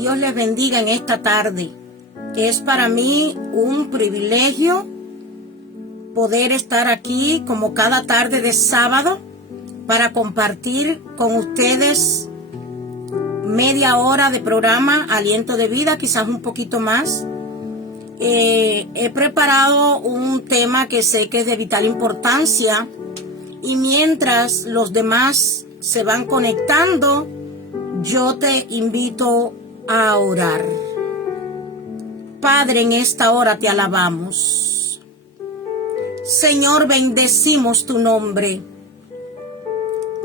Dios les bendiga en esta tarde. Es para mí un privilegio poder estar aquí como cada tarde de sábado para compartir con ustedes media hora de programa Aliento de Vida, quizás un poquito más. He preparado un tema que sé que es de vital importancia y mientras los demás se van conectando, yo te invito a orar. Padre, en esta hora te alabamos. Señor, bendecimos tu nombre.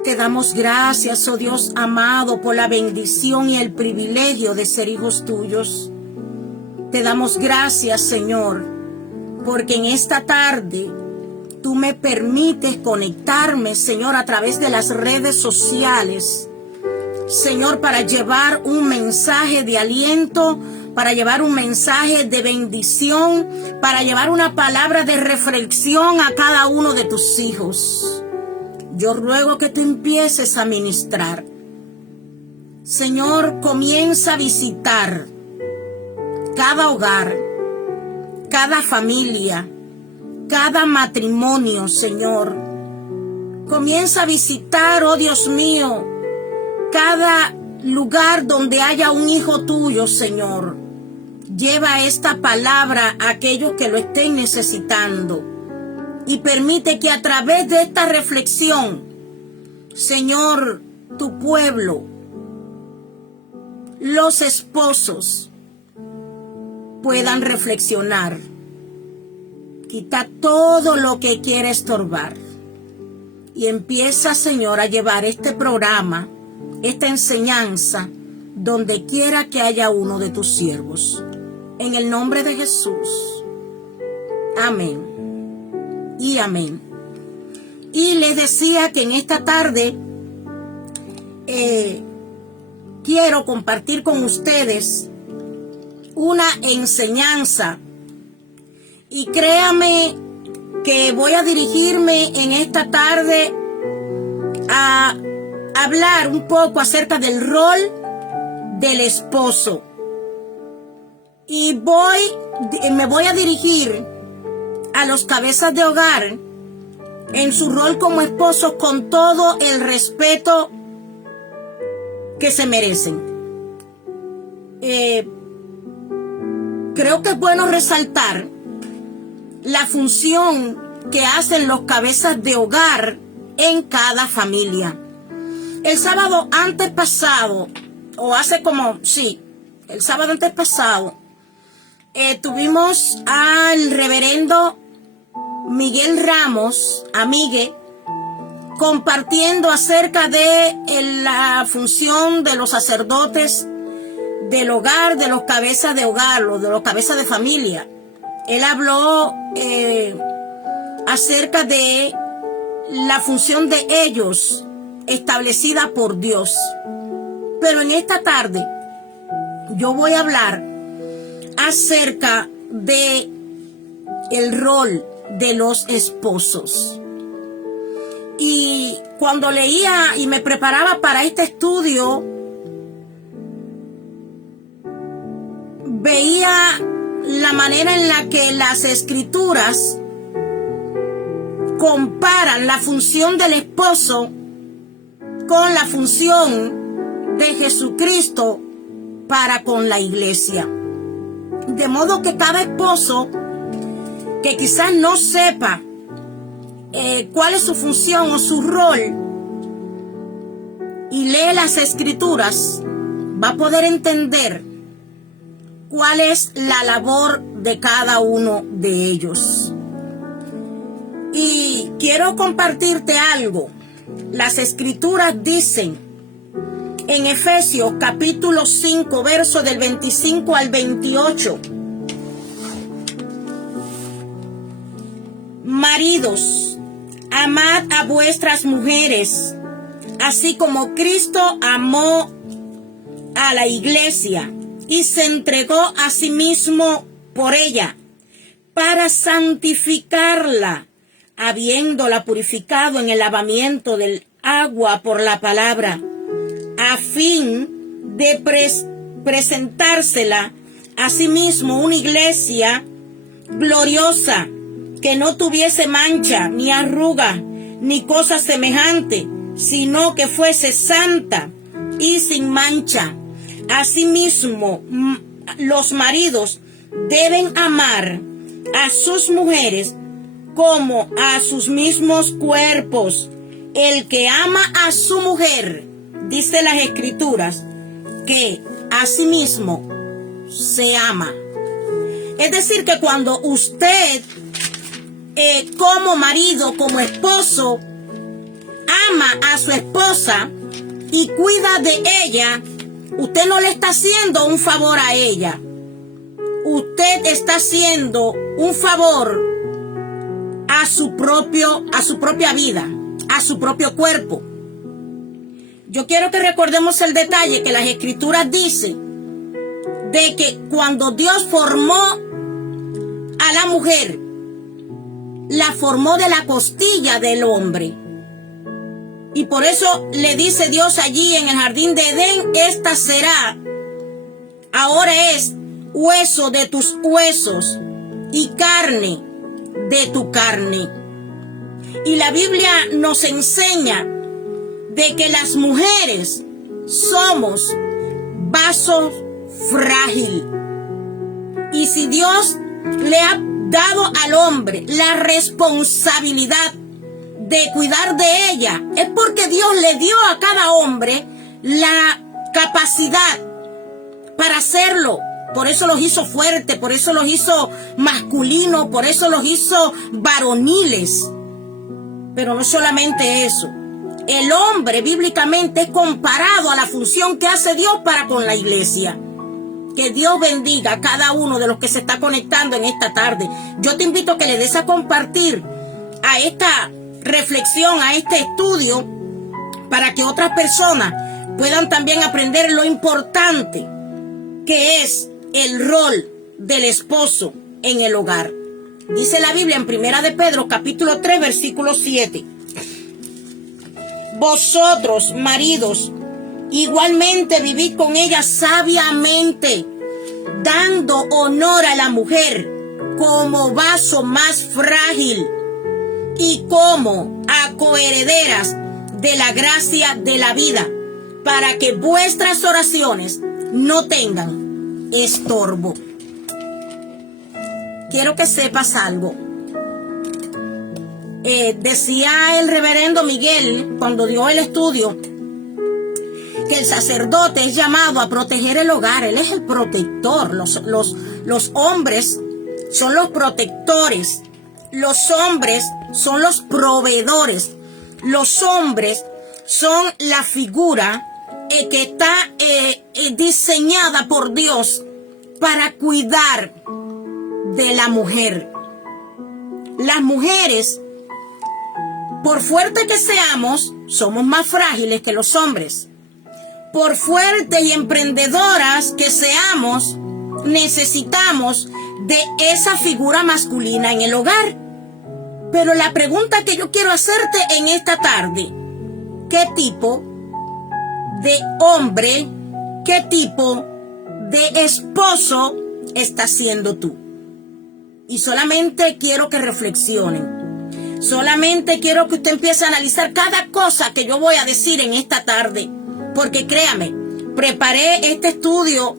Te damos gracias, oh Dios amado, por la bendición y el privilegio de ser hijos tuyos. Te damos gracias, Señor, porque en esta tarde tú me permites conectarme, Señor, a través de las redes sociales, Señor, para llevar un mensaje de aliento, para llevar un mensaje de bendición, para llevar una palabra de reflexión a cada uno de tus hijos. Yo ruego que tú empieces a ministrar. Señor, comienza a visitar cada hogar, cada familia, cada matrimonio, Señor. Comienza a visitar, oh Dios mío, cada lugar donde haya un hijo tuyo, Señor. Lleva esta palabra a aquellos que lo estén necesitando. Y permite que a través de esta reflexión, Señor, tu pueblo, los esposos, puedan reflexionar. Quita todo lo que quiere estorbar. Y empieza, Señor, a llevar este programa, esta enseñanza, donde quiera que haya uno de tus siervos. En el nombre de Jesús. Amén. Y amén. Y les decía que en esta tarde quiero compartir con ustedes una enseñanza. Y créame que voy a dirigirme en esta tarde a hablar un poco acerca del rol del esposo. Y me voy a dirigir a los cabezas de hogar en su rol como esposos con todo el respeto que se merecen. Creo que es bueno resaltar la función que hacen los cabezas de hogar en cada familia. El sábado antes pasado, el sábado antes pasado, tuvimos al reverendo Miguel Ramos, amigue, compartiendo acerca de la función de los sacerdotes del hogar, de los cabezas de hogar, o de los cabezas de familia. Él habló acerca de la función de ellos establecida por Dios. Pero en esta tarde yo voy a hablar acerca de el rol de los esposos. Y cuando leía y me preparaba para este estudio, veía la manera en la que las escrituras comparan la función del esposo con la función de Jesucristo para con la iglesia. De modo que cada esposo que quizás no sepa cuál es su función o su rol y lee las escrituras, va a poder entender cuál es la labor de cada uno de ellos. Y quiero compartirte algo. Las escrituras dicen en Efesios capítulo 5, verso del 25 al 28. Maridos, amad a vuestras mujeres, así como Cristo amó a la iglesia y se entregó a sí mismo por ella, para santificarla, habiéndola purificado en el lavamiento del agua por la palabra, a fin de presentársela a sí mismo una iglesia gloriosa, que no tuviese mancha, ni arruga, ni cosa semejante, sino que fuese santa y sin mancha. Asimismo, los maridos deben amar a sus mujeres como a sus mismos cuerpos. El que ama a su mujer, dice las Escrituras, que a sí mismo se ama. Es decir, que cuando usted, como marido, como esposo, ama a su esposa y cuida de ella, usted no le está haciendo un favor a ella. Usted está haciendo un favor a su propia vida, a su propio cuerpo. Yo quiero que recordemos el detalle que las Escrituras dicen de que cuando Dios formó a la mujer, la formó de la costilla del hombre. Y por eso le dice Dios allí en el jardín de Edén, esta será, ahora es hueso de tus huesos y carne de tu carne. Y la Biblia nos enseña de que las mujeres somos vasos frágil. Y si Dios le ha dado al hombre la responsabilidad de cuidar de ella, es porque Dios le dio a cada hombre la capacidad para hacerlo. Por eso los hizo fuertes, por eso los hizo masculinos, por eso los hizo varoniles. Pero no solamente eso. El hombre bíblicamente es comparado a la función que hace Dios para con la iglesia. Que Dios bendiga a cada uno de los que se está conectando en esta tarde. Yo te invito a que le des a compartir a esta reflexión, a este estudio, para que otras personas puedan también aprender lo importante que es el rol del esposo en el hogar. Dice la Biblia en Primera de Pedro, capítulo 3, versículo 7. Vosotros, maridos, igualmente vivid con ella sabiamente, dando honor a la mujer como vaso más frágil y como a coherederas de la gracia de la vida, para que vuestras oraciones no tengan estorbo. Quiero que sepas algo. Decía el reverendo Miguel cuando dio el estudio que el sacerdote es llamado a proteger el hogar. Él es el protector. Los hombres son los protectores. Los hombres son los proveedores. Los hombres son la figura que está diseñada por Dios para cuidar de la mujer. Las mujeres, por fuerte que seamos, somos más frágiles que los hombres. Por fuertes y emprendedoras que seamos, necesitamos de esa figura masculina en el hogar. Pero la pregunta que yo quiero hacerte en esta tarde, ¿qué tipo de hombre, qué tipo de esposo estás siendo tú? Y solamente quiero que reflexionen. Solamente quiero que usted empiece a analizar cada cosa que yo voy a decir en esta tarde. Porque créame, preparé este estudio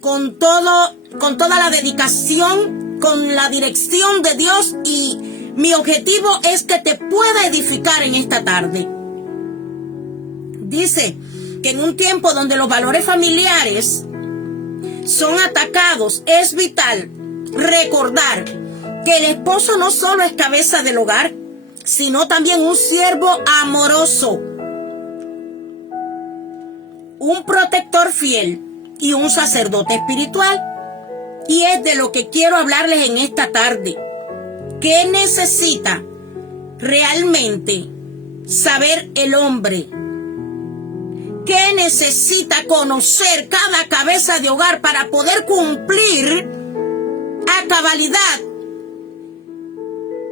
con toda la dedicación, con la dirección de Dios, y mi objetivo es que te pueda edificar en esta tarde. Dice que en un tiempo donde los valores familiares son atacados, es vital recordar que el esposo no solo es cabeza del hogar, sino también un siervo amoroso, un protector fiel y un sacerdote espiritual. Y es de lo que quiero hablarles en esta tarde. ¿Qué necesita realmente saber el hombre? ¿Qué necesita conocer cada cabeza de hogar para poder cumplir a cabalidad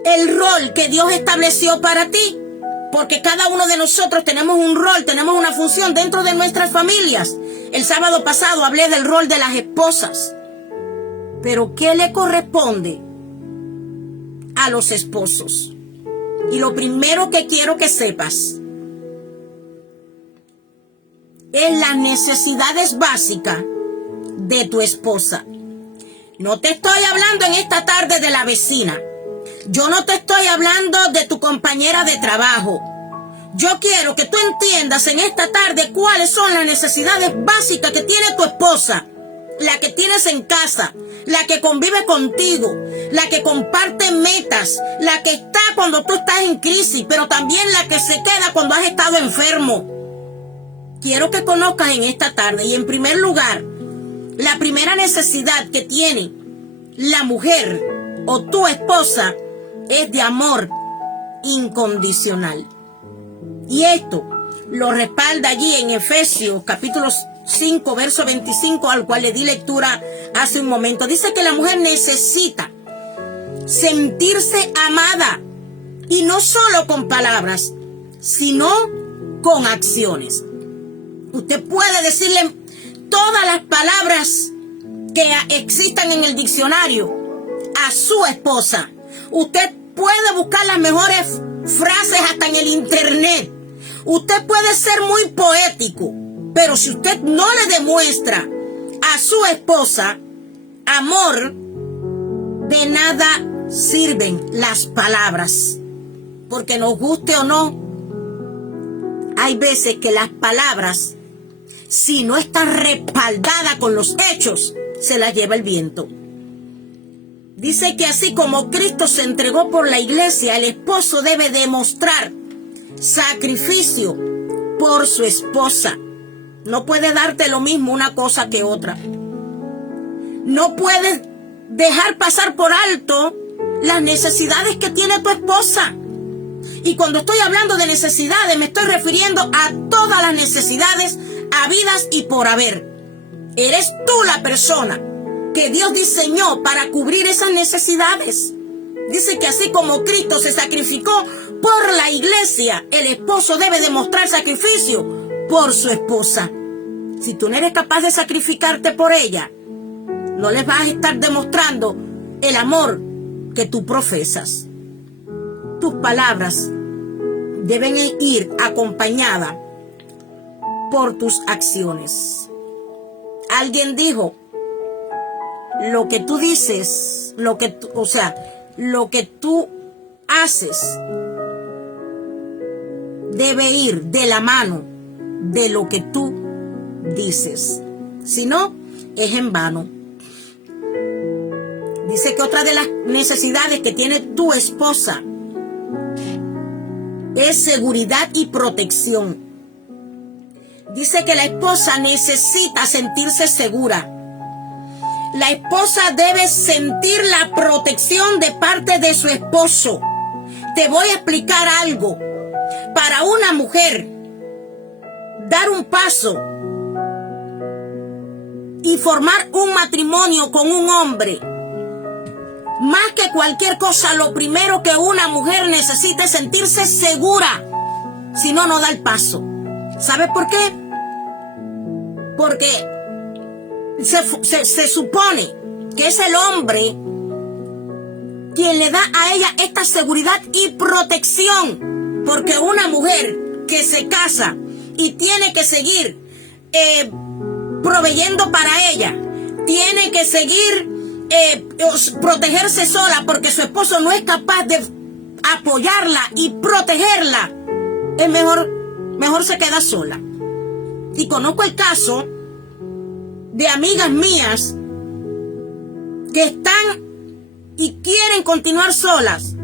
el rol que Dios estableció para ti? Porque cada uno de nosotros tenemos un rol, tenemos una función dentro de nuestras familias. El sábado pasado hablé del rol de las esposas. Pero ¿qué le corresponde a los esposos? Y lo primero que quiero que sepas es las necesidades básicas de tu esposa. No te estoy hablando en esta tarde de la vecina. Yo no te estoy hablando de tu compañera de trabajo. Yo quiero que tú entiendas en esta tarde cuáles son las necesidades básicas que tiene tu esposa, la que tienes en casa, la que convive contigo, la que comparte metas, la que está cuando tú estás en crisis, pero también la que se queda cuando has estado enfermo. Quiero que conozcas en esta tarde, y en primer lugar, la primera necesidad que tiene la mujer o tu esposa es de amor incondicional. Y esto lo respalda allí en Efesios capítulo 5, verso 25, al cual le di lectura hace un momento. Dice que la mujer necesita sentirse amada, y no solo con palabras, sino con acciones. Usted puede decirle todas las palabras que existan en el diccionario a su esposa. Usted puede buscar las mejores frases hasta en el internet. Usted puede ser muy poético, pero si usted no le demuestra a su esposa amor, de nada sirven las palabras. Porque nos guste o no, hay veces que las palabras, si no están respaldadas con los hechos, se las lleva el viento. Dice que así como Cristo se entregó por la iglesia, el esposo debe demostrar sacrificio por su esposa. No puede darte lo mismo una cosa que otra. No puedes dejar pasar por alto las necesidades que tiene tu esposa. Y cuando estoy hablando de necesidades, me estoy refiriendo a todas las necesidades habidas y por haber. Eres tú la persona que Dios diseñó para cubrir esas necesidades. Dice que así como Cristo se sacrificó por la iglesia, el esposo debe demostrar sacrificio por su esposa. Si tú no eres capaz de sacrificarte por ella, no les vas a estar demostrando el amor que tú profesas. Tus palabras deben ir acompañadas por tus acciones. Alguien dijo, lo que tú dices, lo que tú haces debe ir de la mano de lo que tú dices. Si no, es en vano. Dice que otra de las necesidades que tiene tu esposa es seguridad y protección. Dice que la esposa necesita sentirse segura. La esposa debe sentir la protección de parte de su esposo. Te voy a explicar algo. Para una mujer, dar un paso y formar un matrimonio con un hombre, más que cualquier cosa, lo primero que una mujer necesita es sentirse segura. Si no, no da el paso. ¿Sabes por qué? Porque se supone que es el hombre quien le da a ella esta seguridad y protección. Porque una mujer que se casa y tiene que seguir proveyendo para ella, tiene que seguir protegerse sola porque su esposo no es capaz de apoyarla y protegerla, es mejor se queda sola. Y conozco el caso de amigas mías que están y quieren continuar solas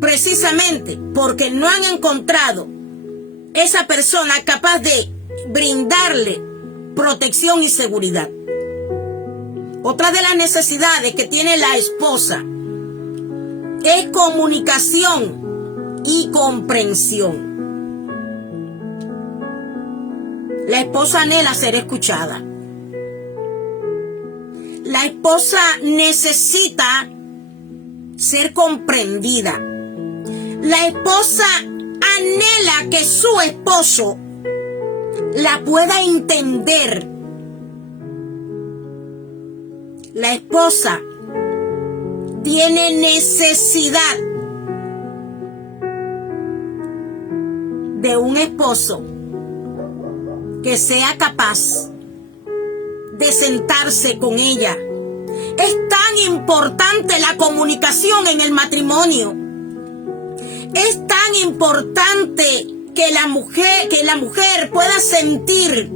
precisamente porque no han encontrado esa persona capaz de brindarle protección y seguridad. Otra de las necesidades que tiene la esposa es comunicación y comprensión. La esposa anhela ser escuchada. La esposa necesita ser comprendida. La esposa anhela que su esposo la pueda entender La esposa tiene necesidad de un esposo que sea capaz de sentarse con ella. Es tan importante la comunicación en el matrimonio. Es tan importante que la mujer pueda sentir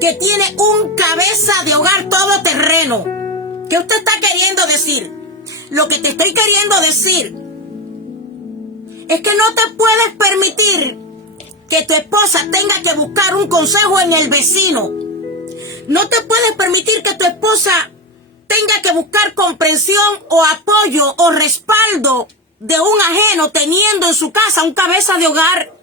que tiene un cabeza de hogar todoterreno. ¿Qué usted está queriendo decir? Lo que te estoy queriendo decir es que no te puedes permitir que tu esposa tenga que buscar un consejo en el vecino. No te puedes permitir que tu esposa tenga que buscar comprensión o apoyo o respaldo de un ajeno teniendo en su casa un cabeza de hogar.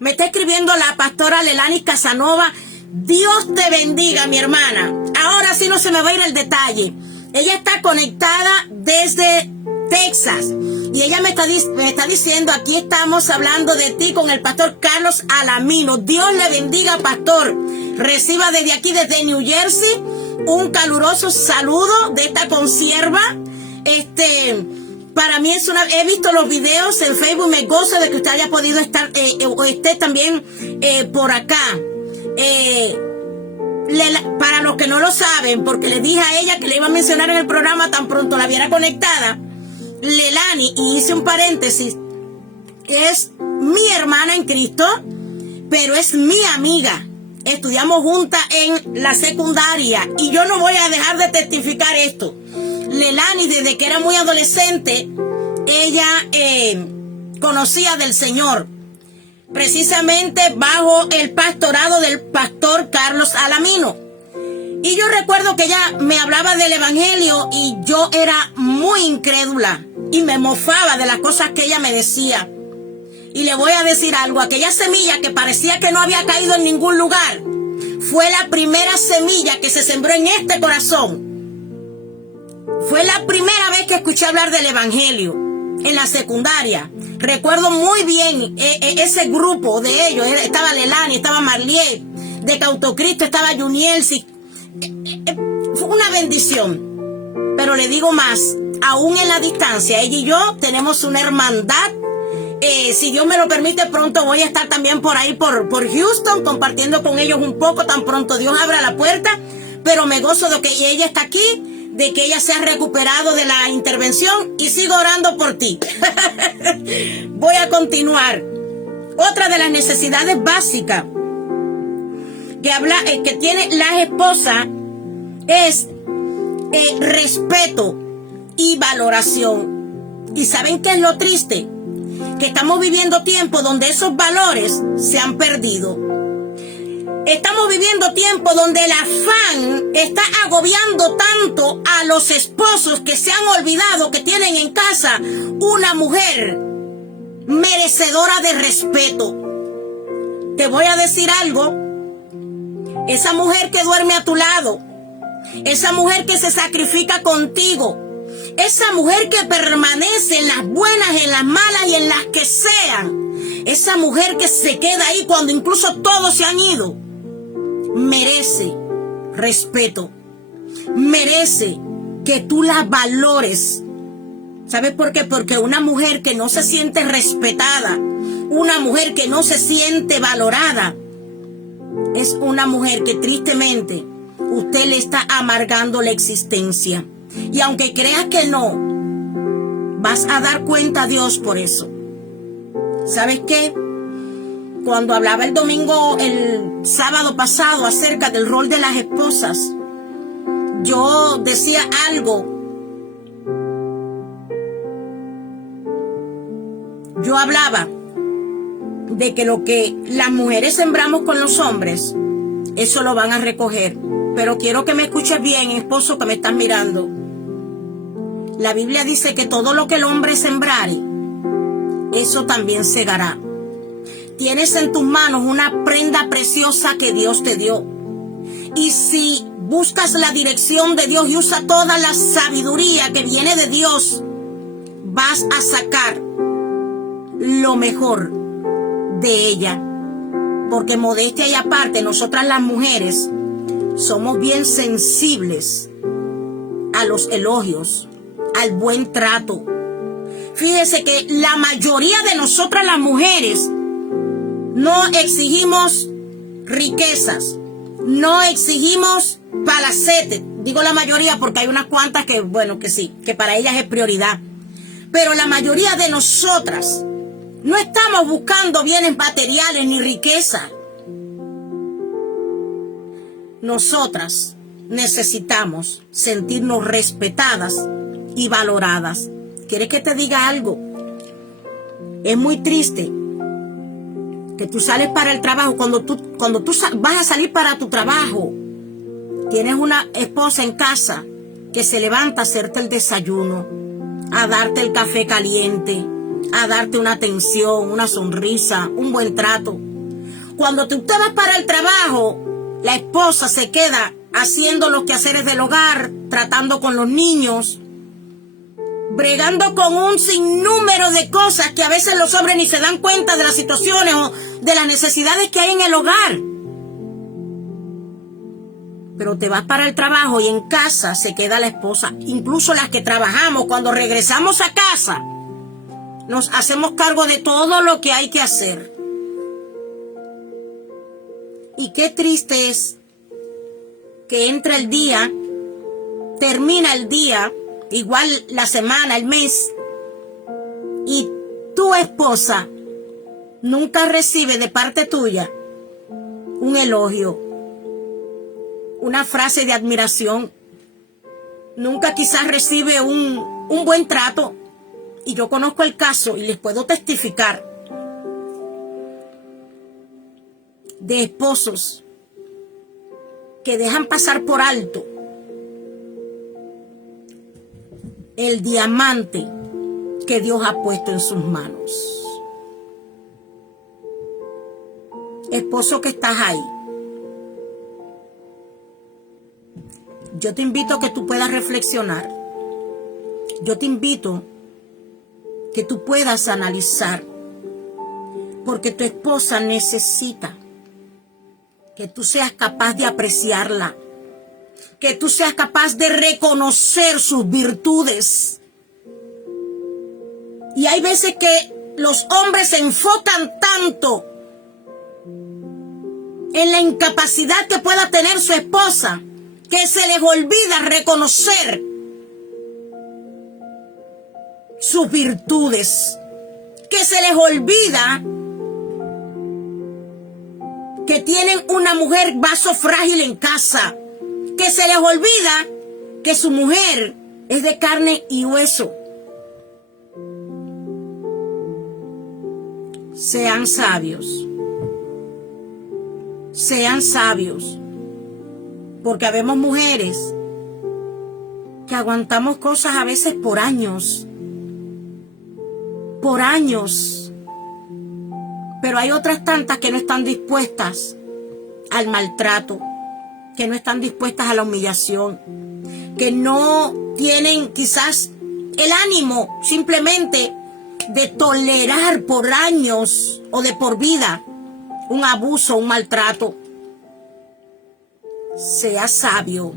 Me está escribiendo la pastora Lelani Casanova. Dios te bendiga, mi hermana. Ahora sí no se me va a ir el detalle. Ella está conectada desde Texas y ella me está diciendo, aquí estamos hablando de ti con el pastor Carlos Alamino. Dios le bendiga, pastor. Reciba desde aquí, desde New Jersey, un caluroso saludo de esta consierva. Para mí he visto los videos en Facebook, me gozo de que usted haya podido estar o esté también por acá. Para los que no lo saben, porque le dije a ella que le iba a mencionar en el programa tan pronto la viera conectada, Lelani, y hice un paréntesis, es mi hermana en Cristo, pero es mi amiga. Estudiamos juntas en la secundaria y yo no voy a dejar de testificar esto. Lelani, desde que era muy adolescente, ella conocía del Señor, precisamente bajo el pastorado del pastor Carlos Alamino. Y yo recuerdo que ella me hablaba del evangelio y yo era muy incrédula y me mofaba de las cosas que ella me decía. Y le voy a decir algo, aquella semilla que parecía que no había caído en ningún lugar, fue la primera semilla que se sembró en este corazón. Fue la primera vez que escuché hablar del evangelio en la secundaria. Recuerdo muy bien ese grupo de ellos. Estaba Lelani, estaba Marliet, de Cautocristo estaba Junielsi. Fue una bendición. Pero le digo más, aún en la distancia, ella y yo tenemos una hermandad. Si Dios me lo permite, pronto voy a estar también por ahí, por Houston, compartiendo con ellos un poco, tan pronto Dios abra la puerta. Pero me gozo de que ella está aquí, de que ella se ha recuperado de la intervención y sigo orando por ti. Voy a continuar. Otra de las necesidades básicas que tiene la esposa es respeto y valoración. ¿Y saben qué es lo triste? Que estamos viviendo tiempos donde esos valores se han perdido. Estamos viviendo tiempos donde el afán está agobiando tanto a los esposos que se han olvidado que tienen en casa una mujer merecedora de respeto. Te voy a decir algo. Esa mujer que duerme a tu lado, esa mujer que se sacrifica contigo, esa mujer que permanece en las buenas, en las malas y en las que sean, esa mujer que se queda ahí cuando incluso todos se han ido, merece respeto, merece que tú la valores. ¿Sabes por qué? Porque una mujer que no se siente respetada, una mujer que no se siente valorada, es una mujer que tristemente usted le está amargando la existencia. Y aunque creas que no, vas a dar cuenta a Dios por eso. ¿Sabes qué? Cuando hablaba el sábado pasado acerca del rol de las esposas, yo decía algo. Yo hablaba de que lo que las mujeres sembramos con los hombres, eso lo van a recoger. Pero quiero que me escuches bien, esposo que me estás mirando. La Biblia dice que todo lo que el hombre sembrare, eso también segará. Tienes en tus manos una prenda preciosa que Dios te dio. Y si buscas la dirección de Dios y usa toda la sabiduría que viene de Dios, vas a sacar lo mejor de ella. Porque modestia y aparte, nosotras las mujeres somos bien sensibles a los elogios, al buen trato. Fíjese que la mayoría de nosotras las mujeres no exigimos riquezas, no exigimos palacetes. Digo la mayoría porque hay unas cuantas que, bueno, que sí, que para ellas es prioridad. Pero la mayoría de nosotras no estamos buscando bienes materiales ni riqueza. Nosotras necesitamos sentirnos respetadas y valoradas. ¿Quieres que te diga algo? Es muy triste que tú sales para el trabajo, cuando tú vas a salir para tu trabajo, tienes una esposa en casa que se levanta a hacerte el desayuno, a darte el café caliente, a darte una atención, una sonrisa, un buen trato. Cuando tú te vas para el trabajo, la esposa se queda haciendo los quehaceres del hogar, tratando con los niños, bregando con un sinnúmero de cosas que a veces los hombres ni se dan cuenta de las situaciones o de las necesidades que hay en el hogar. Pero te vas para el trabajo y en casa se queda la esposa. Incluso las que trabajamos, cuando regresamos a casa, nos hacemos cargo de todo lo que hay que hacer. Y qué triste es que entra el día, termina el día, igual la semana, el mes, y tu esposa nunca recibe de parte tuya un elogio, una frase de admiración, nunca quizás recibe un buen trato. Y yo conozco el caso y les puedo testificar de esposos que dejan pasar por alto el diamante que Dios ha puesto en sus manos. Esposo que estás ahí, yo te invito a que tú puedas reflexionar. Yo te invito que tú puedas analizar, porque tu esposa necesita que tú seas capaz de apreciarla, que tú seas capaz de reconocer sus virtudes. Y hay veces que los hombres se enfocan tanto en la incapacidad que pueda tener su esposa, que se les olvida reconocer sus virtudes, que se les olvida que tienen una mujer vaso frágil en casa, que se les olvida que su mujer es de carne y hueso. Sean sabios, porque habemos mujeres que aguantamos cosas a veces por años, pero hay otras tantas que no están dispuestas al maltrato, que no están dispuestas a la humillación, que no tienen quizás el ánimo simplemente de tolerar por años o de por vida un abuso, un maltrato. Sea sabio.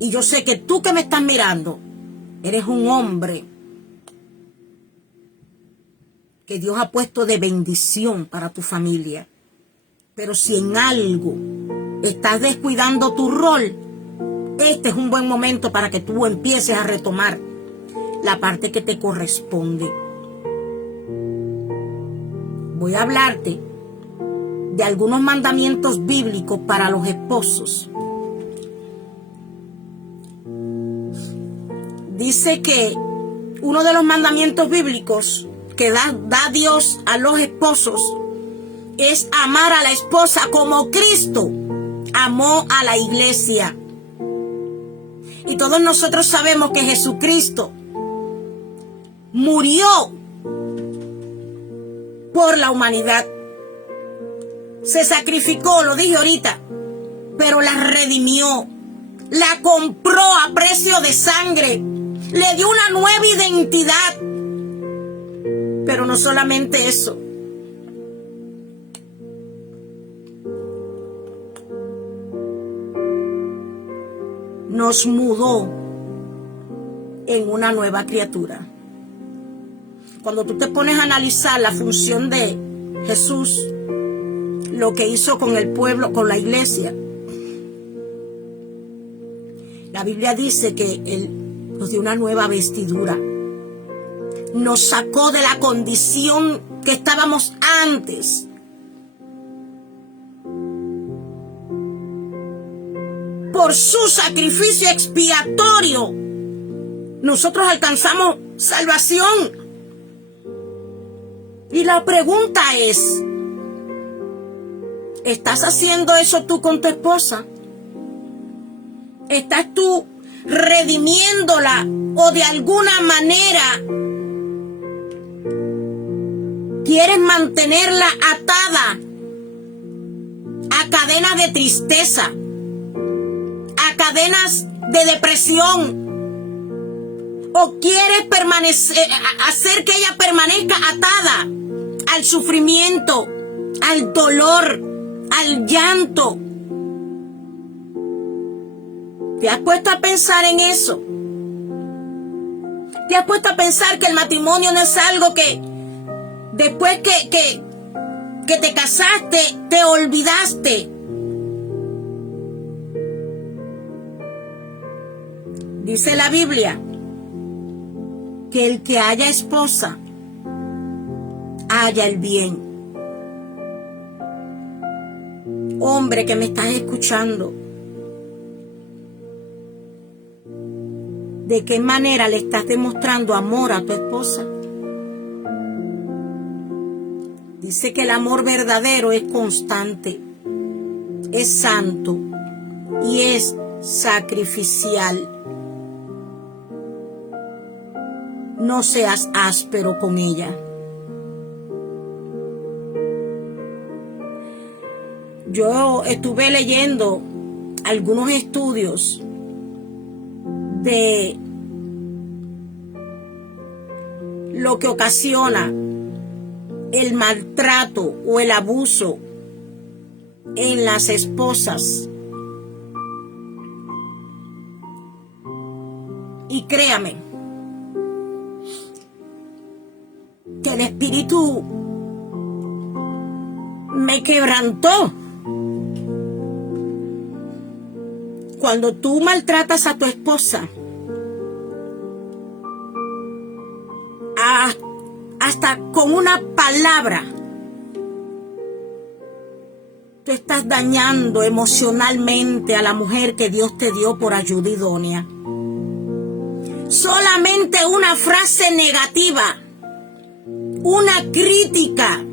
Y yo sé que tú que me estás mirando, eres un hombre que Dios ha puesto de bendición para tu familia. Pero si en algo estás descuidando tu rol, este es un buen momento para que tú empieces a retomar la parte que te corresponde. Voy a hablarte de algunos mandamientos bíblicos para los esposos. Dice que uno de los mandamientos bíblicos que da Dios a los esposos es amar a la esposa como Cristo amó a la iglesia. Y todos nosotros sabemos que Jesucristo murió por la humanidad. Se sacrificó, lo dije ahorita, pero la redimió, la compró a precio de sangre, le dio una nueva identidad. Pero no solamente eso. Nos mudó en una nueva criatura. Cuando tú te pones a analizar la función de Jesús, lo que hizo con el pueblo, con la iglesia, la Biblia dice que Él nos dio una nueva vestidura. Nos sacó de la condición que estábamos antes. Por su sacrificio expiatorio, nosotros alcanzamos salvación. Y la pregunta es, ¿estás haciendo eso tú con tu esposa? ¿Estás tú redimiéndola o de alguna manera quieres mantenerla atada a cadenas de tristeza, a cadenas de depresión? ¿O quieres hacer que ella permanezca atada al sufrimiento, al dolor, al llanto? ¿Te has puesto a pensar en eso? ¿Te has puesto a pensar que el matrimonio no es algo que después que te casaste te olvidaste? Dice la Biblia que el que haya esposa haya el bien. Hombre que me estás escuchando, ¿de qué manera le estás demostrando amor a tu esposa? Dice que el amor verdadero es constante, es santo y es sacrificial. No seas áspero con ella. Yo estuve leyendo algunos estudios de lo que ocasiona el maltrato o el abuso en las esposas. Y créame que el Espíritu me quebrantó. Cuando tú maltratas a tu esposa, hasta con una palabra, tú estás dañando emocionalmente a la mujer que Dios te dio por ayuda idónea. Solamente una frase negativa, una crítica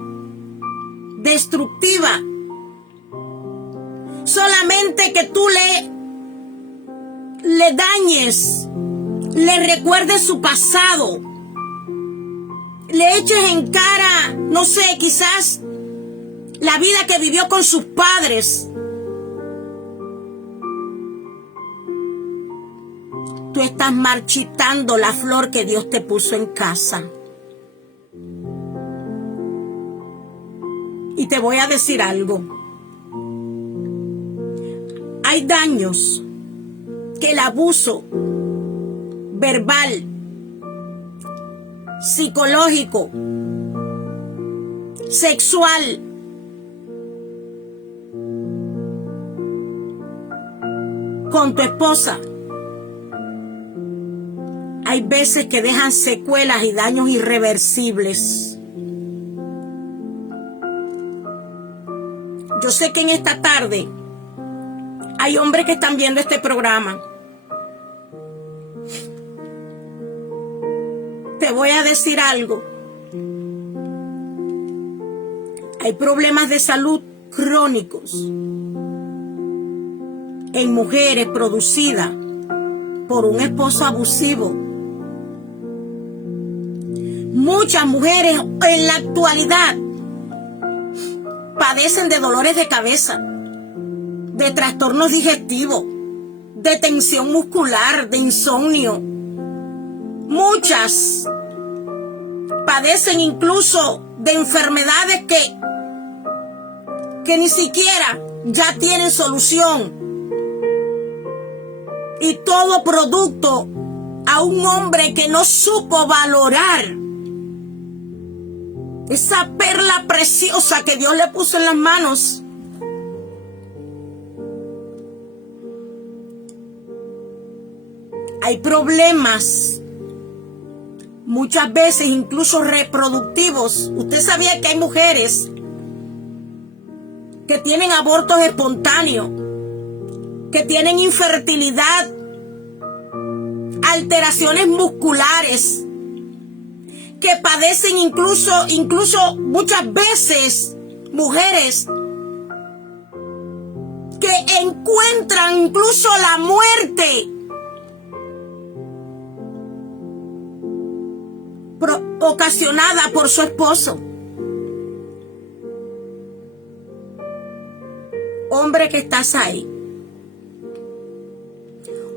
destructiva, solamente que tú le dañes, le recuerdes su pasado, le eches en cara, no sé, quizás la vida que vivió con sus padres. Tú estás marchitando la flor que Dios te puso en casa. Y te voy a decir algo. Hay daños que el abuso verbal, psicológico, sexual, con tu esposa, hay veces que dejan secuelas y daños irreversibles. Yo sé que en esta tarde hay hombres que están viendo este programa. Te voy a decir algo. Hay problemas de salud crónicos en mujeres producidas por un esposo abusivo. Muchas mujeres en la actualidad padecen de dolores de cabeza, de trastornos digestivos, de tensión muscular, de insomnio. Muchas padecen incluso de enfermedades que ni siquiera ya tienen solución. Y todo producto a un hombre que no supo valorar esa perla preciosa que Dios le puso en las manos. Hay problemas, muchas veces incluso reproductivos. Usted sabía que hay mujeres que tienen abortos espontáneos, que tienen infertilidad, alteraciones musculares, que padecen incluso muchas veces mujeres que encuentran incluso la muerte ocasionada por su esposo. Hombre que estás ahí,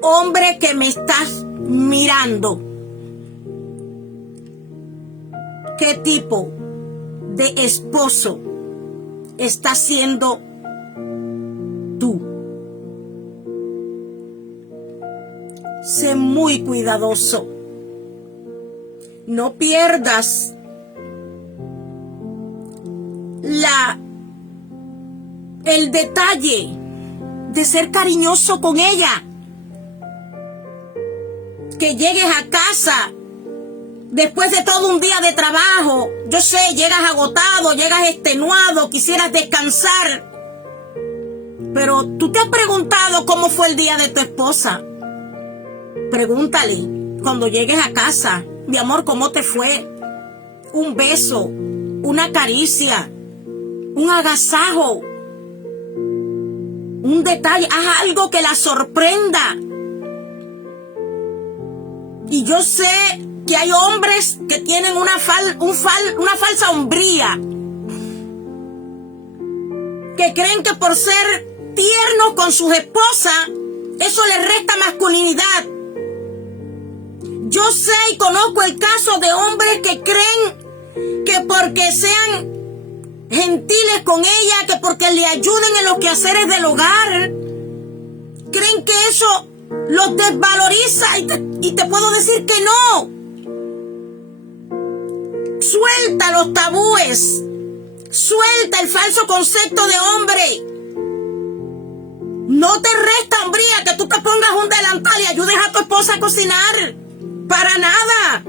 hombre que me estás mirando, ¿qué tipo de esposo estás siendo tú? Sé muy cuidadoso. No pierdas el detalle de ser cariñoso con ella. Que llegues a casa después de todo un día de trabajo, yo sé, llegas agotado, llegas extenuado, quisieras descansar, pero tú te has preguntado cómo fue el día de tu esposa. Pregúntale cuando llegues a casa: mi amor, ¿cómo te fue? Un beso, una caricia, un agasajo, un detalle, haz algo que la sorprenda. Y yo sé que hay hombres que tienen una falsa hombría, que creen que por ser tiernos con sus esposas, eso les resta masculinidad. Yo sé y conozco el caso de hombres que creen que porque sean gentiles con ella, que porque le ayuden en los quehaceres del hogar, creen que eso los desvaloriza, y te puedo decir que no. Suelta los tabúes, suelta el falso concepto de hombre. No te resta hombría que tú te pongas un delantal y ayudes a tu esposa a cocinar. Para nada.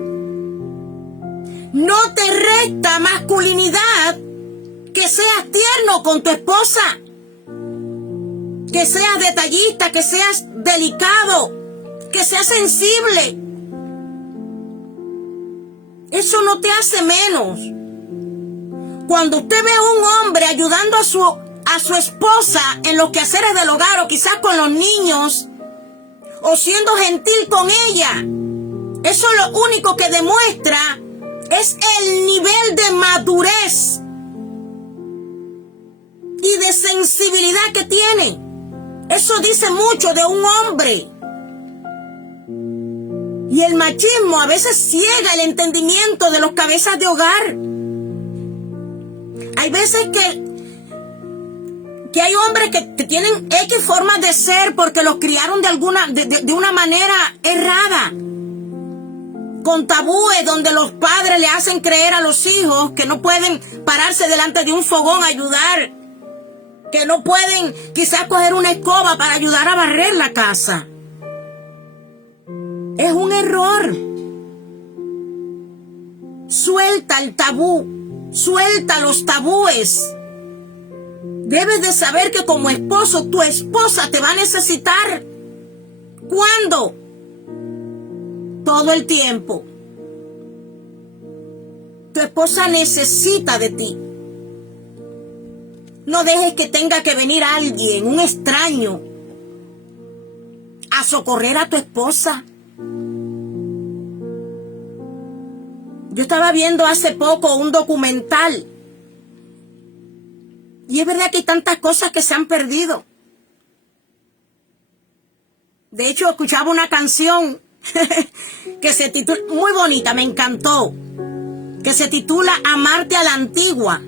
No te resta masculinidad que seas tierno con tu esposa, que seas detallista, que seas delicado, que seas sensible. Eso no te hace menos. Cuando usted ve a un hombre ayudando a su esposa en los quehaceres del hogar, o quizás con los niños, o siendo gentil con ella, eso lo único que demuestra es el nivel de madurez y de sensibilidad que tiene. Eso dice mucho de un hombre. Y el machismo a veces ciega el entendimiento de los cabezas de hogar. Hay veces que hay hombres que tienen X formas de ser porque los criaron de una manera errada, con tabúes donde los padres le hacen creer a los hijos que no pueden pararse delante de un fogón a ayudar, que no pueden quizás coger una escoba para ayudar a barrer la casa. Es un error. Suelta el tabú, suelta los tabúes. Debes de saber que como esposo, tu esposa te va a necesitar. ¿Cuándo? Todo el tiempo. Tu esposa necesita de ti. No dejes que tenga que venir alguien, un extraño, a socorrer a tu esposa. Yo estaba viendo hace poco un documental. Y es verdad que hay tantas cosas que se han perdido. De hecho, escuchaba una canción que se titula, muy bonita, me encantó, que se titula Amarte a la Antigua.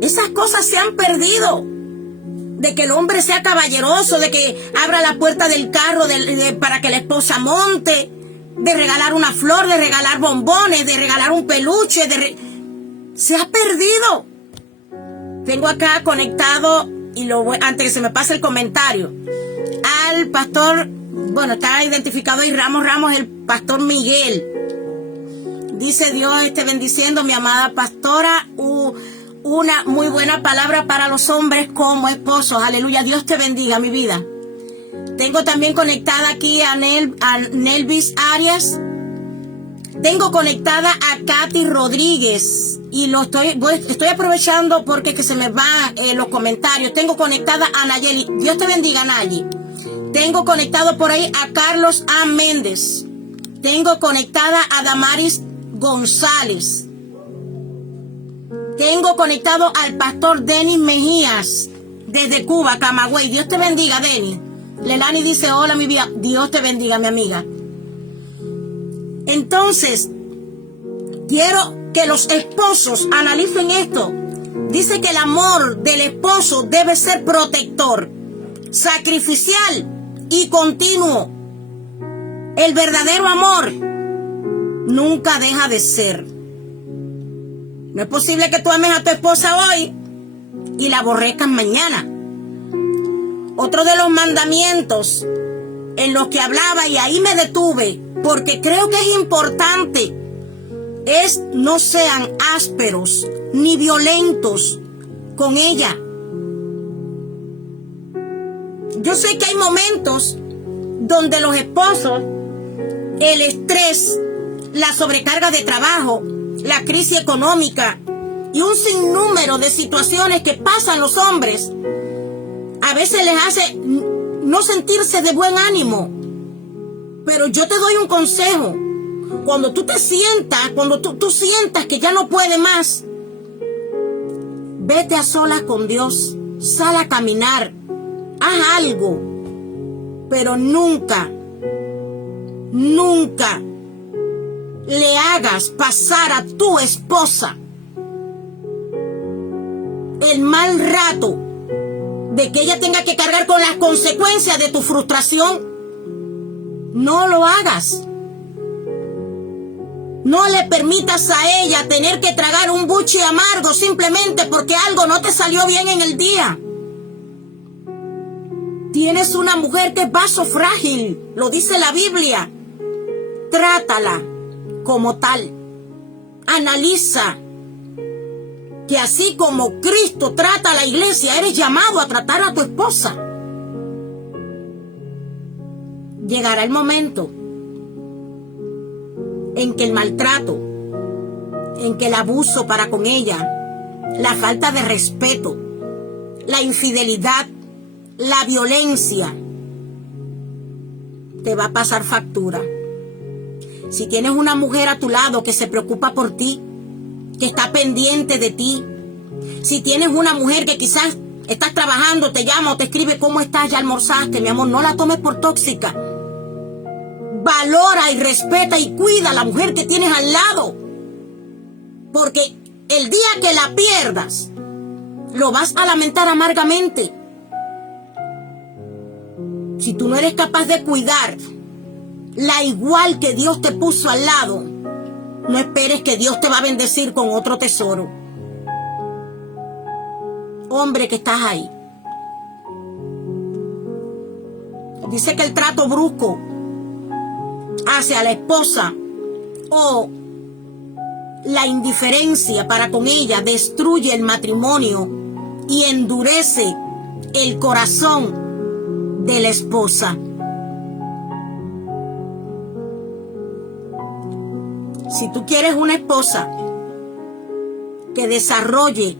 Esas cosas se han perdido. De que el hombre sea caballeroso, de que abra la puerta del carro para que la esposa monte, de regalar una flor, de regalar bombones, de regalar un peluche, se ha perdido. Tengo acá conectado, y antes que se me pase el comentario, al pastor, bueno, está identificado ahí, Ramos, el pastor Miguel. Dice: Dios esté bendiciendo, mi amada pastora, una muy buena palabra para los hombres como esposos. Aleluya, Dios te bendiga, mi vida. Tengo también conectada aquí a Nelvis Arias. Tengo conectada a Katy Rodríguez. Y estoy aprovechando porque que se me van los comentarios. Tengo conectada a Nayeli. Dios te bendiga, Nayi. Tengo conectado por ahí a Carlos A. Méndez. Tengo conectada a Damaris González. Tengo conectado al pastor Denis Mejías desde Cuba, Camagüey. Dios te bendiga, Denis. Lelani dice: hola, mi vida. Dios te bendiga, mi amiga. Entonces, quiero que los esposos analicen esto. Dice que el amor del esposo debe ser protector, sacrificial y continuo. El verdadero amor nunca deja de ser. No es posible que tú ames a tu esposa hoy y la aborrezcas mañana. Otro de los mandamientos en los que hablaba, y ahí me detuve, porque creo que es importante, es: no sean ásperos ni violentos con ella. Yo sé que hay momentos donde los esposos, el estrés, la sobrecarga de trabajo, la crisis económica y un sinnúmero de situaciones que pasan los hombres, a veces les hace no sentirse de buen ánimo. Pero yo te doy un consejo. Cuando tú te sientas, cuando tú sientas que ya no puedes más, vete a solas con Dios, sal a caminar, haz algo, pero nunca le hagas pasar a tu esposa el mal rato de que ella tenga que cargar con las consecuencias de tu frustración. No lo hagas. No le permitas a ella tener que tragar un buche amargo simplemente porque algo no te salió bien en el día. Tienes una mujer que es vaso frágil, lo dice la Biblia. Trátala como tal. Analiza que así como Cristo trata a la iglesia, eres llamado a tratar a tu esposa. Llegará el momento en que el maltrato, en que el abuso para con ella, la falta de respeto, la infidelidad, la violencia, te va a pasar factura. Si tienes una mujer a tu lado que se preocupa por ti, que está pendiente de ti, si tienes una mujer que quizás estás trabajando, te llama o te escribe: ¿cómo estás? ¿Ya almorzaste? Mi amor, no la tomes por tóxica. Valora y respeta y cuida a la mujer que tienes al lado, porque el día que la pierdas, lo vas a lamentar amargamente. Si tú no eres capaz de cuidar la igual que Dios te puso al lado, no esperes que Dios te va a bendecir con otro tesoro. Hombre que estás ahí, dice que el trato brusco hacia la esposa o la indiferencia para con ella destruye el matrimonio y endurece el corazón de la esposa. Si tú quieres una esposa que desarrolle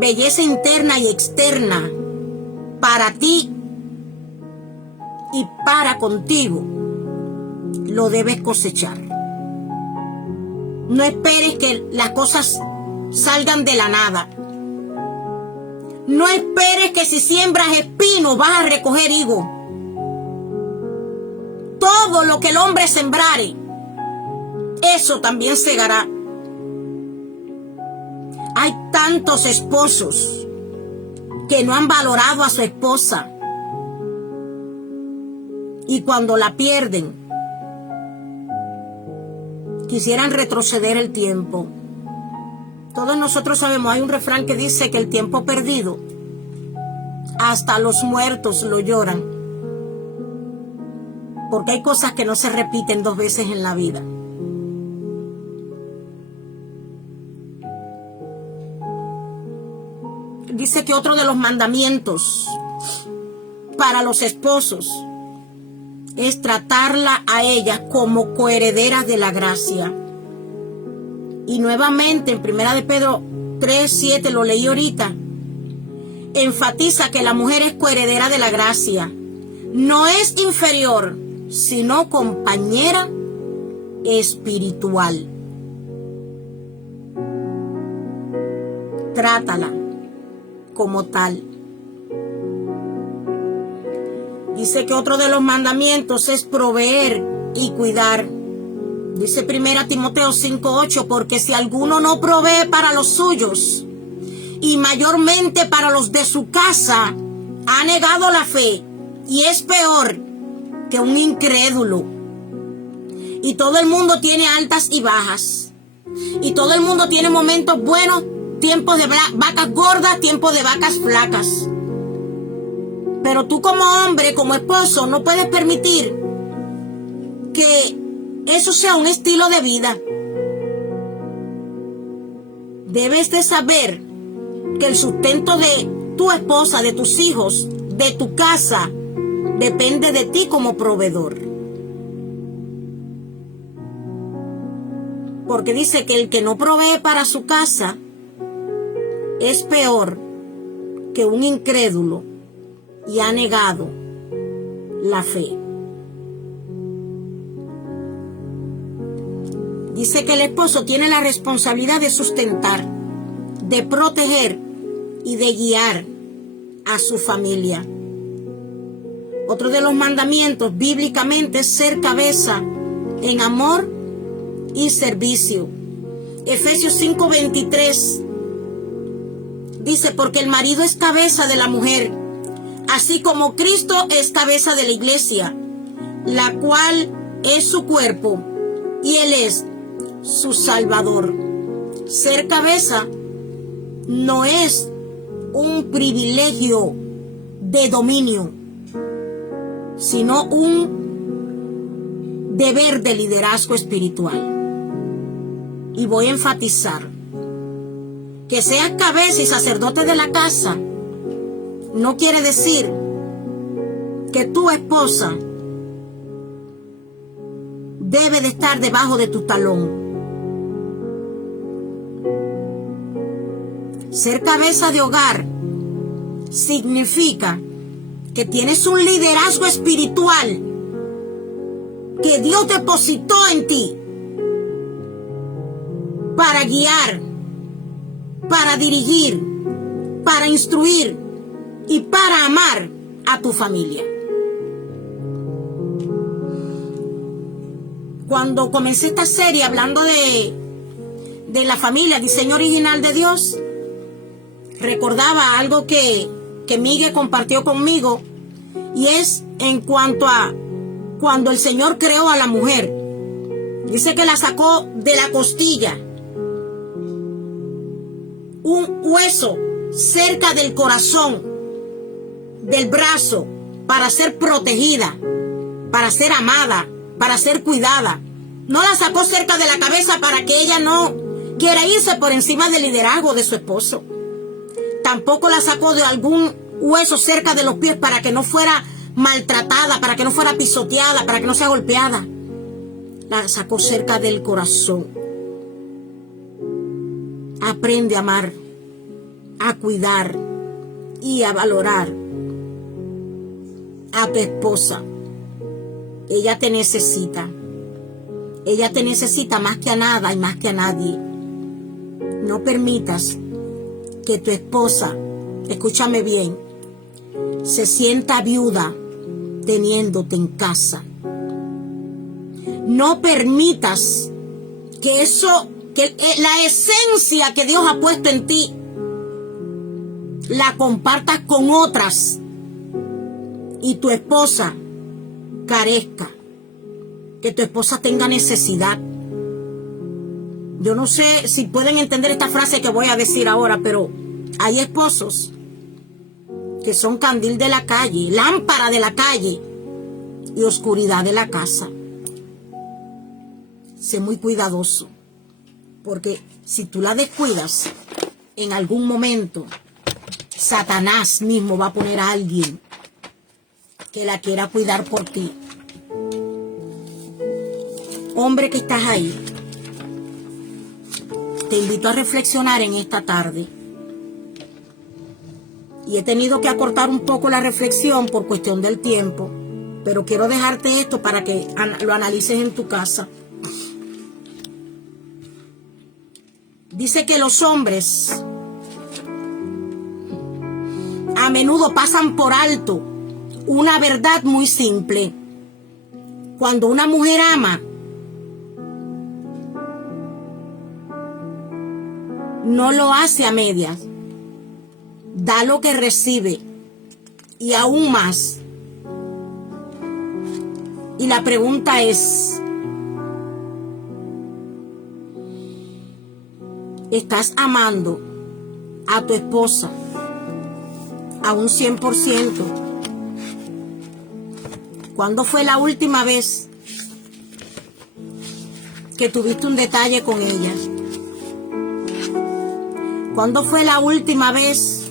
belleza interna y externa para ti y para contigo, lo debes cosechar. No esperes que las cosas salgan de la nada. No esperes que si siembras espino vas a recoger higo. Todo lo que el hombre sembrare, eso también segará. Hay tantos esposos que no han valorado a su esposa y cuando la pierden quisieran retroceder el tiempo. Todos nosotros sabemos, hay un refrán que dice que el tiempo perdido, hasta los muertos lo lloran. Porque hay cosas que no se repiten 2 veces en la vida. Dice que otro de los mandamientos para los esposos es tratarla a ella como coheredera de la gracia. Y nuevamente en 1 de Pedro 3:7, lo leí ahorita, enfatiza que la mujer es coheredera de la gracia. No es inferior, sino compañera espiritual. Trátala como tal. Dice que otro de los mandamientos es proveer y cuidar. Dice 1 Timoteo 5:8, porque si alguno no provee para los suyos, y mayormente para los de su casa, ha negado la fe, y es peor que un incrédulo. Y todo el mundo tiene altas y bajas. Y todo el mundo tiene momentos buenos, tiempos de vacas gordas, tiempos de vacas flacas. Pero tú como hombre, como esposo, no puedes permitir que eso sea un estilo de vida. Debes de saber que el sustento de tu esposa, de tus hijos, de tu casa, depende de ti como proveedor. Porque dice que el que no provee para su casa es peor que un incrédulo y ha negado la fe. Dice que el esposo tiene la responsabilidad de sustentar, de proteger y de guiar a su familia. Otro de los mandamientos bíblicamente es ser cabeza en amor y servicio. Efesios 5:23 dice, porque el marido es cabeza de la mujer, así como Cristo es cabeza de la iglesia, la cual es su cuerpo y Él es su Salvador. Ser cabeza no es un privilegio de dominio, sino un deber de liderazgo espiritual. Y voy a enfatizar que seas cabeza y sacerdote de la casa no quiere decir que tu esposa debe de estar debajo de tu talón. Ser cabeza de hogar significa que tienes un liderazgo espiritual que Dios depositó en ti para guiar, para dirigir, para instruir y para amar a tu familia. Cuando comencé esta serie hablando de la familia, diseño original de Dios, recordaba algo que Miguel compartió conmigo, y es en cuanto a cuando el Señor creó a la mujer. Dice que la sacó de la costilla, un hueso cerca del corazón, del brazo, para ser protegida, para ser amada, para ser cuidada. No la sacó cerca de la cabeza para que ella no quiera irse por encima del liderazgo de su esposo. Tampoco la sacó de algún hueso cerca de los pies para que no fuera maltratada, para que no fuera pisoteada, para que no sea golpeada. La sacó cerca del corazón. Aprende a amar, a cuidar y a valorar a tu esposa. Ella te necesita. Ella te necesita más que a nada y más que a nadie. No permitas que tu esposa, escúchame bien, se sienta viuda teniéndote en casa. No permitas que la esencia que Dios ha puesto en ti la compartas con otras y tu esposa carezca, que tu esposa tenga necesidad. Yo no sé si pueden entender esta frase que voy a decir ahora, pero hay esposos que son candil de la calle, lámpara de la calle y oscuridad de la casa. Sé muy cuidadoso, porque si tú la descuidas, en algún momento Satanás mismo va a poner a alguien que la quiera cuidar por ti. Hombre que estás ahí, te invito a reflexionar en esta tarde. Y he tenido que acortar un poco la reflexión por cuestión del tiempo, pero quiero dejarte esto para que lo analices en tu casa. Dice que los hombres a menudo pasan por alto una verdad muy simple. Cuando una mujer ama, no lo hace a medias. Da lo que recibe y aún más. Y la pregunta es, ¿estás amando a tu esposa a un 100%? ¿Cuándo fue la última vez que tuviste un detalle con ella? ¿Cuándo fue la última vez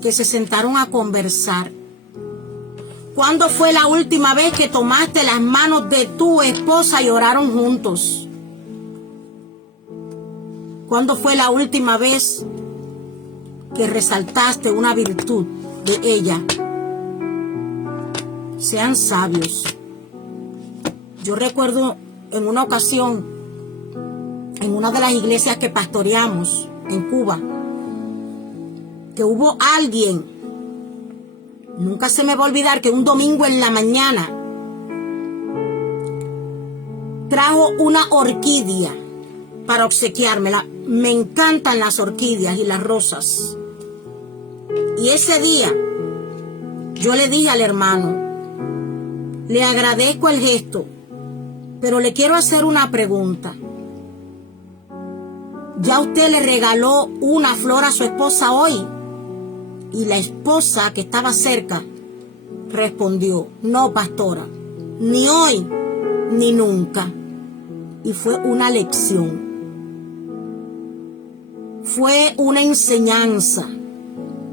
que se sentaron a conversar? ¿Cuándo fue la última vez que tomaste las manos de tu esposa y oraron juntos? ¿Cuándo fue la última vez que resaltaste una virtud de ella? Sean sabios. Yo recuerdo en una ocasión, en una de las iglesias que pastoreamos en Cuba, que hubo alguien, nunca se me va a olvidar, que un domingo en la mañana trajo una orquídea para obsequiármela. Me encantan las orquídeas y las rosas. Y ese día yo le dije al hermano, le agradezco el gesto, pero le quiero hacer una pregunta. ¿Ya usted le regaló una flor a su esposa hoy? Y la esposa, que estaba cerca, respondió, no, pastora, ni hoy ni nunca. Y fue una lección. Fue una enseñanza.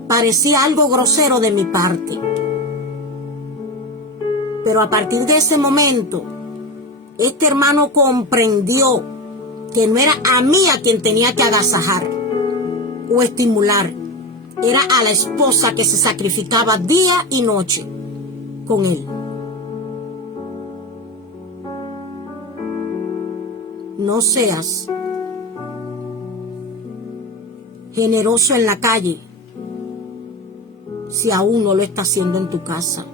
Parecía algo grosero de mi parte. Pero a partir de ese momento, este hermano comprendió que no era a mí a quien tenía que agasajar o estimular. Era a la esposa que se sacrificaba día y noche con él. No seas generoso en la calle si aún no lo está haciendo en tu casa.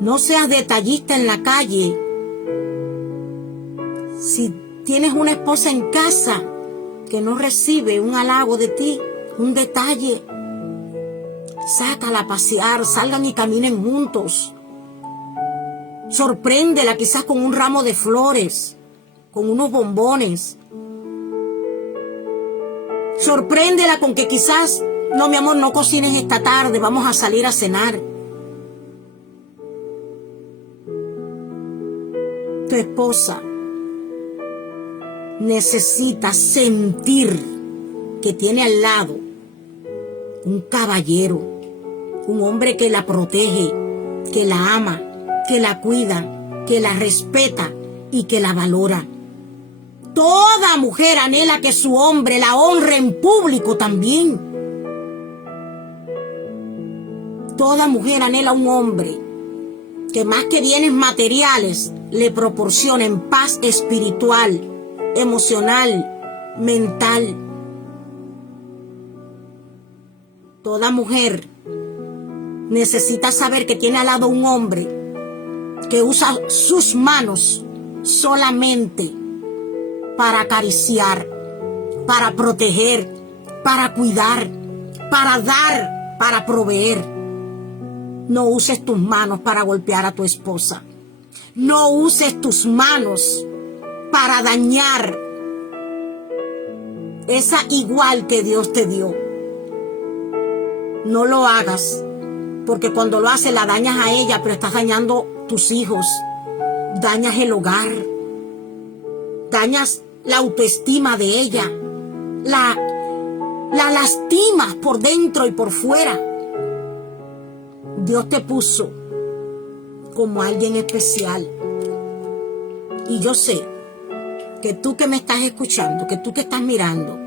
No seas detallista en la calle si tienes una esposa en casa que no recibe un halago de ti, un detalle. Sácala a pasear, salgan y caminen juntos. Sorpréndela quizás con un ramo de flores, con unos bombones. Sorpréndela con que quizás, no, mi amor, no cocines esta tarde, vamos a salir a cenar. Tu esposa necesita sentir que tiene al lado un caballero, un hombre que la protege, que la ama, que la cuida, que la respeta y que la valora. Toda mujer anhela que su hombre la honre en público también. Toda mujer anhela un hombre que más que bienes materiales le proporcionen paz espiritual, emocional, mental. Toda mujer necesita saber que tiene al lado un hombre que usa sus manos solamente para acariciar, para proteger, para cuidar, para dar, para proveer. No uses tus manos para golpear a tu esposa. No uses tus manos para dañar esa igual que Dios te dio. No lo hagas, porque cuando lo haces la dañas a ella, pero estás dañando tus hijos, dañas el hogar, dañas la autoestima de ella, la lastimas por dentro y por fuera. Dios te puso como alguien especial. Y yo sé que tú que me estás escuchando, que tú que estás mirando,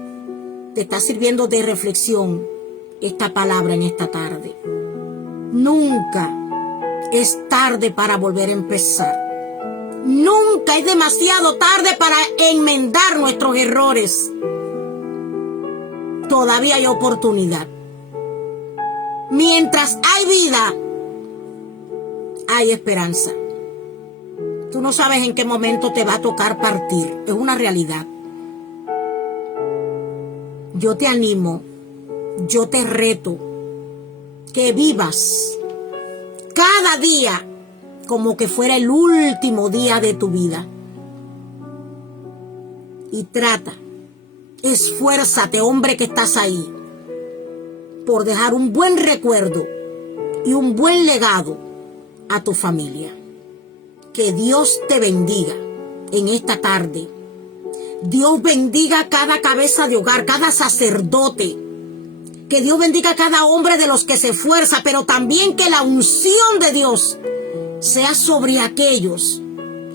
te está sirviendo de reflexión esta palabra en esta tarde. Nunca es tarde para volver a empezar. Nunca es demasiado tarde para enmendar nuestros errores. Todavía hay oportunidad. Mientras hay vida, hay esperanza. Tú no sabes en qué momento te va a tocar partir. Es una realidad. Yo te animo, yo te reto que vivas cada día como que fuera el último día de tu vida. Y trata, esfuérzate, hombre que estás ahí, por dejar un buen recuerdo y un buen legado a tu familia. Que Dios te bendiga en esta tarde. Dios bendiga cada cabeza de hogar, cada sacerdote. Que Dios bendiga a cada hombre de los que se esfuerza, pero también que la unción de Dios sea sobre aquellos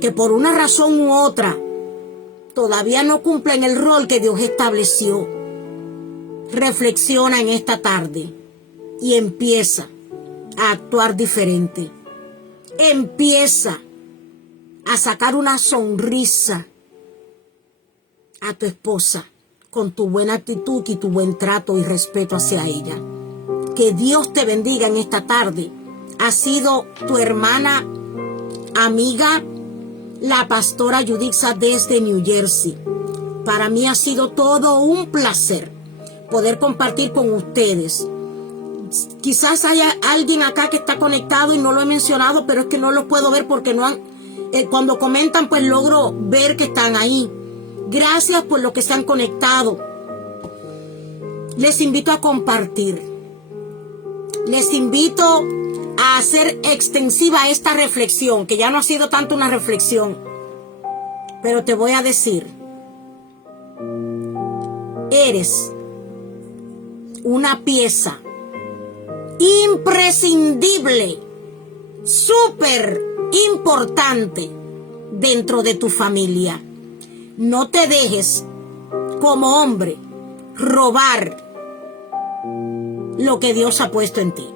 que por una razón u otra todavía no cumplen el rol que Dios estableció. Reflexiona en esta tarde y empieza a actuar diferente. Empieza a sacar una sonrisa a tu esposa con tu buena actitud y tu buen trato y respeto hacia ella. Que Dios te bendiga en esta tarde. Ha sido tu hermana, amiga, la pastora Yuditza desde New Jersey. Para mí ha sido todo un placer poder compartir con ustedes. Quizás haya alguien acá que está conectado y no lo he mencionado, pero es que no lo puedo ver porque no han, cuando comentan pues logro ver que están ahí. Gracias por lo que se han conectado. Les invito a compartir. Les invito a hacer extensiva esta reflexión, que ya no ha sido tanto una reflexión, pero te voy a decir, eres una pieza imprescindible, súper importante dentro de tu familia. No te dejes, como hombre, robar lo que Dios ha puesto en ti.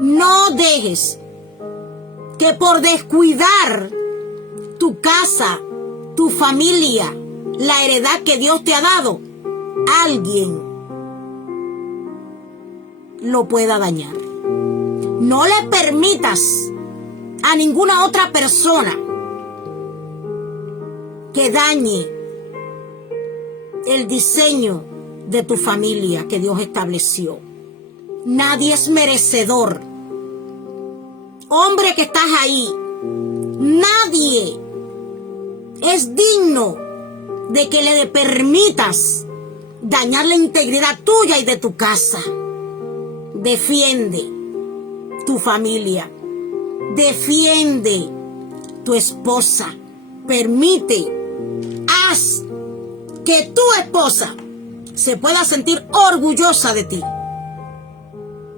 No dejes que por descuidar tu casa, tu familia, la heredad que Dios te ha dado, alguien lo pueda dañar. No le permitas a ninguna otra persona que dañe el diseño de tu familia que Dios estableció. Nadie es merecedor. Hombre que estás ahí, nadie es digno de que le permitas dañar la integridad tuya y de tu casa. Defiende tu familia. Defiende tu esposa. Permite, haz que tu esposa se pueda sentir orgullosa de ti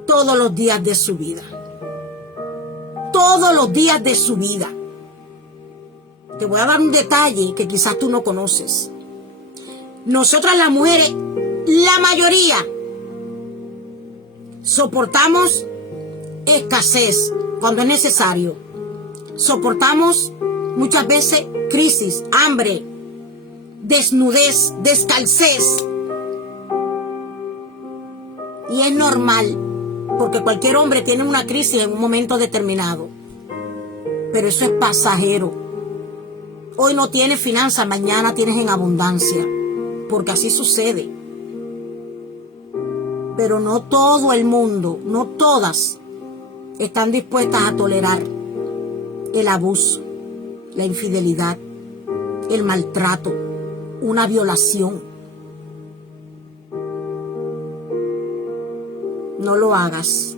todos los días de su vida. Todos los días de su vida. Te voy a dar un detalle que quizás tú no conoces. Nosotras las mujeres, la mayoría, soportamos escasez cuando es necesario. Soportamos muchas veces crisis, hambre, desnudez, descalcez. Y es normal, porque cualquier hombre tiene una crisis en un momento determinado. Pero eso es pasajero. Hoy no tienes finanzas, mañana tienes en abundancia, porque así sucede. Pero no todo el mundo, no todas, están dispuestas a tolerar el abuso. la infidelidad, el maltrato, una violación. No lo hagas.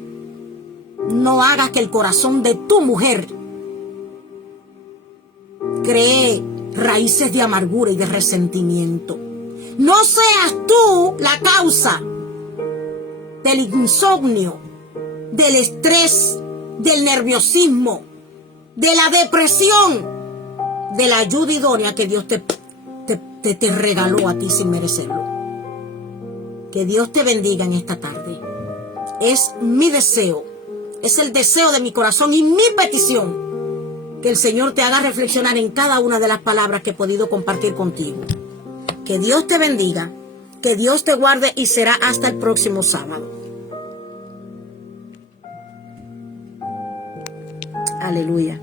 No hagas que el corazón de tu mujer cree raíces de amargura y de resentimiento. No seas tú la causa del insomnio, del estrés, del nerviosismo, de la depresión, de la ayuda idónea que Dios te regaló a ti sin merecerlo. Que Dios te bendiga en esta tarde. Es mi deseo, es el deseo de mi corazón y mi petición que el Señor te haga reflexionar en cada una de las palabras que he podido compartir contigo. Que Dios te bendiga, que Dios te guarde y será hasta el próximo sábado. Aleluya.